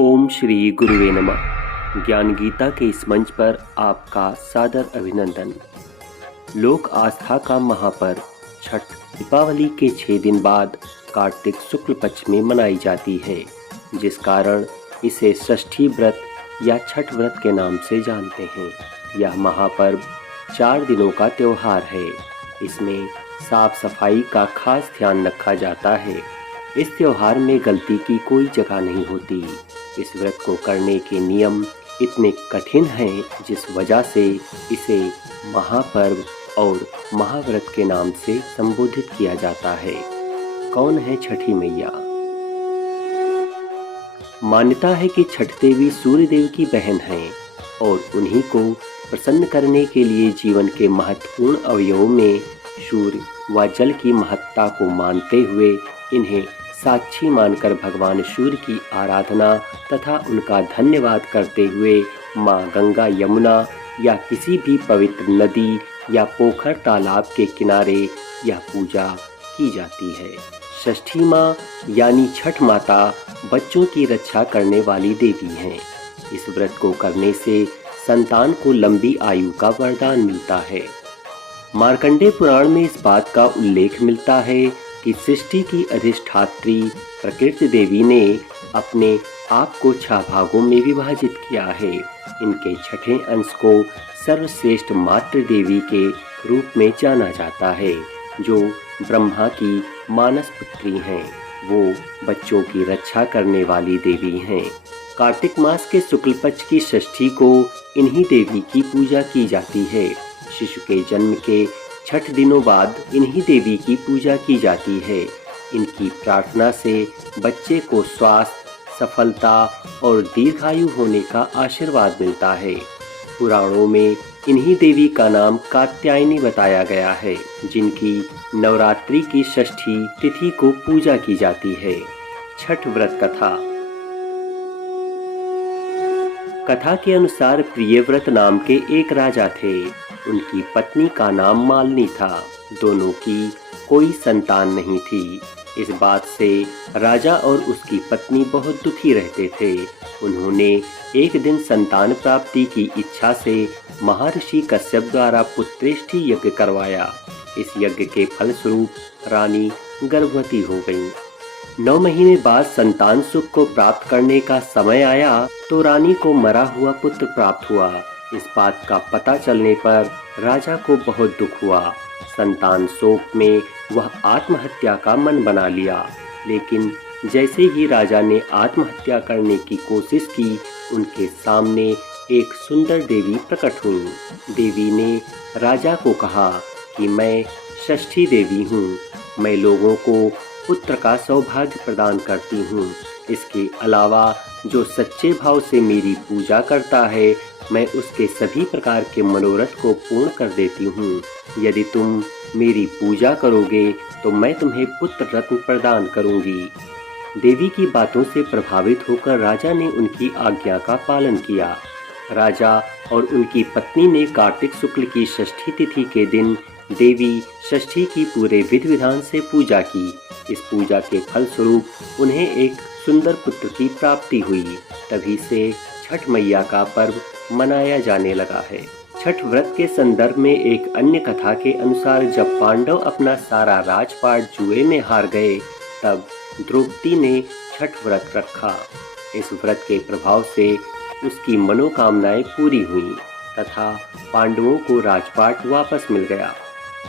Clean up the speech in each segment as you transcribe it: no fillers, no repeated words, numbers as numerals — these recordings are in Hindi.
ओम श्री गुरुवे नमः। ज्ञान गीता के इस मंच पर आपका सादर अभिनंदन। लोक आस्था का महापर्व छठ दीपावली के 6 दिन बाद कार्तिक शुक्ल पक्ष में मनाई जाती है, जिस कारण इसे षष्ठी व्रत या छठ व्रत के नाम से जानते हैं। यह महापर्व 4 दिनों का त्यौहार है। इसमें साफ सफाई का खास ध्यान रखा जाता है। इस त्यौहार में गलती की कोई जगह नहीं होती। इस व्रत को करने के नियम इतने कठिन हैं, जिस वजह से इसे महापर्व और महाव्रत के नाम से संबोधित किया जाता है। कौन है छठी मैया? मान्यता है कि छठ देवी सूर्य देव की बहन हैं और उन्हीं को प्रसन्न करने के लिए जीवन के महत्वपूर्ण अवयवों में सूर्य व जल की महत्ता को मानते हुए इन्हें साक्षी मानकर भगवान सूर्य की आराधना तथा उनका धन्यवाद करते हुए माँ गंगा, यमुना या किसी भी पवित्र नदी या पोखर तालाब के किनारे यह पूजा की जाती है। षष्ठी माँ यानी छठ माता बच्चों की रक्षा करने वाली देवी हैं। इस व्रत को करने से संतान को लंबी आयु का वरदान मिलता है। मार्कंडेय पुराण में इस बात का उल्लेख मिलता है कि सृष्टि की अधिष्ठात्री प्रकृति देवी ने अपने आप को 6 भागों में विभाजित किया है। इनके छठे अंश को सर्वश्रेष्ठ मातृ देवी के रूप में जाना जाता है, जो ब्रह्मा की मानस पुत्री हैं। वो बच्चों की रक्षा करने वाली देवी हैं। कार्तिक मास के शुक्ल पक्ष की षष्ठी को इन्हीं देवी की पूजा की जाती है। शिशु के जन्म के 6 दिनों बाद इन्हीं देवी की पूजा की जाती है। इनकी प्रार्थना से बच्चे को स्वास्थ्य, सफलता और दीर्घायु होने का आशीर्वाद मिलता है। पुराणों में इन्हीं देवी का नाम कात्यायनी बताया गया है, जिनकी नवरात्रि की षष्ठी तिथि को पूजा की जाती है। छठ व्रत कथा। कथा के अनुसार प्रियव्रत नाम के एक राजा थे। उनकी पत्नी का नाम मालिनी था। दोनों की कोई संतान नहीं थी। इस बात से राजा और उसकी पत्नी बहुत दुखी रहते थे। उन्होंने एक दिन संतान प्राप्ति की इच्छा से महर्षि कश्यप द्वारा पुत्रेष्टि यज्ञ करवाया। इस यज्ञ के फलस्वरूप रानी गर्भवती हो गई। 9 महीने बाद संतान सुख को प्राप्त करने का समय आया तो रानी को मरा हुआ पुत्र प्राप्त हुआ। इस बात का पता चलने पर राजा को बहुत दुख हुआ। संतान शोक में वह आत्महत्या का मन बना लिया। लेकिन जैसे ही राजा ने आत्महत्या करने की कोशिश की, उनके सामने एक सुंदर देवी प्रकट हुई। देवी ने राजा को कहा कि मैं षष्ठी देवी हूँ। मैं लोगों को पुत्र का सौभाग्य प्रदान करती हूँ। इसके अलावा जो सच्चे भाव से मेरी पूजा करता है, मैं उसके सभी प्रकार के मनोरथ को पूर्ण कर देती हूँ। यदि तुम मेरी पूजा करोगे तो मैं तुम्हें पुत्र रत्न प्रदान करूँगी। देवी की बातों से प्रभावित होकर राजा ने उनकी आज्ञा का पालन किया। राजा और उनकी पत्नी ने कार्तिक शुक्ल की षष्ठी तिथि के दिन देवी षष्ठी की पूरे विधि विधान से पूजा की। इस पूजा के फलस्वरूप उन्हें एक सुंदर पुत्र की प्राप्ति हुई। तभी से छठ मैया का पर्व मनाया जाने लगा है। छठ व्रत के संदर्भ में एक अन्य कथा के अनुसार जब पांडव अपना सारा राजपाट जुए में हार गए, तब द्रौपदी ने छठ व्रत रखा। इस व्रत के प्रभाव से उसकी मनोकामनाएं पूरी हुईं तथा पांडवों को राजपाट वापस मिल गया।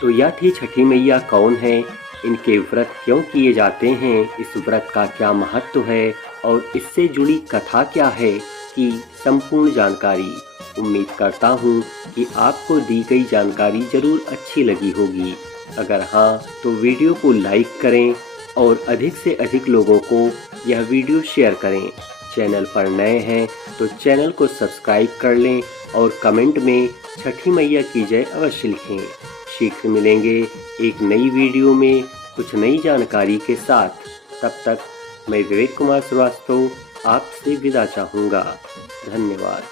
तो यह थी छठी मैया कौन है, इनके व्रत क्यों किए जाते हैं, इस व्रत का क्या महत्व है और इससे जुड़ी कथा क्या है की संपूर्ण जानकारी। उम्मीद करता हूँ कि आपको दी गई जानकारी जरूर अच्छी लगी होगी। अगर हाँ तो वीडियो को लाइक करें और अधिक से अधिक लोगों को यह वीडियो शेयर करें। चैनल पर नए हैं तो चैनल को सब्सक्राइब कर लें और कमेंट में छठी मैया की जय अवश्य लिखें। शीघ्र मिलेंगे एक नई वीडियो में कुछ नई जानकारी के साथ। तब तक मैं विवेक कुमार श्रीवास्तव आपसे विदा चाहूँगा। धन्यवाद।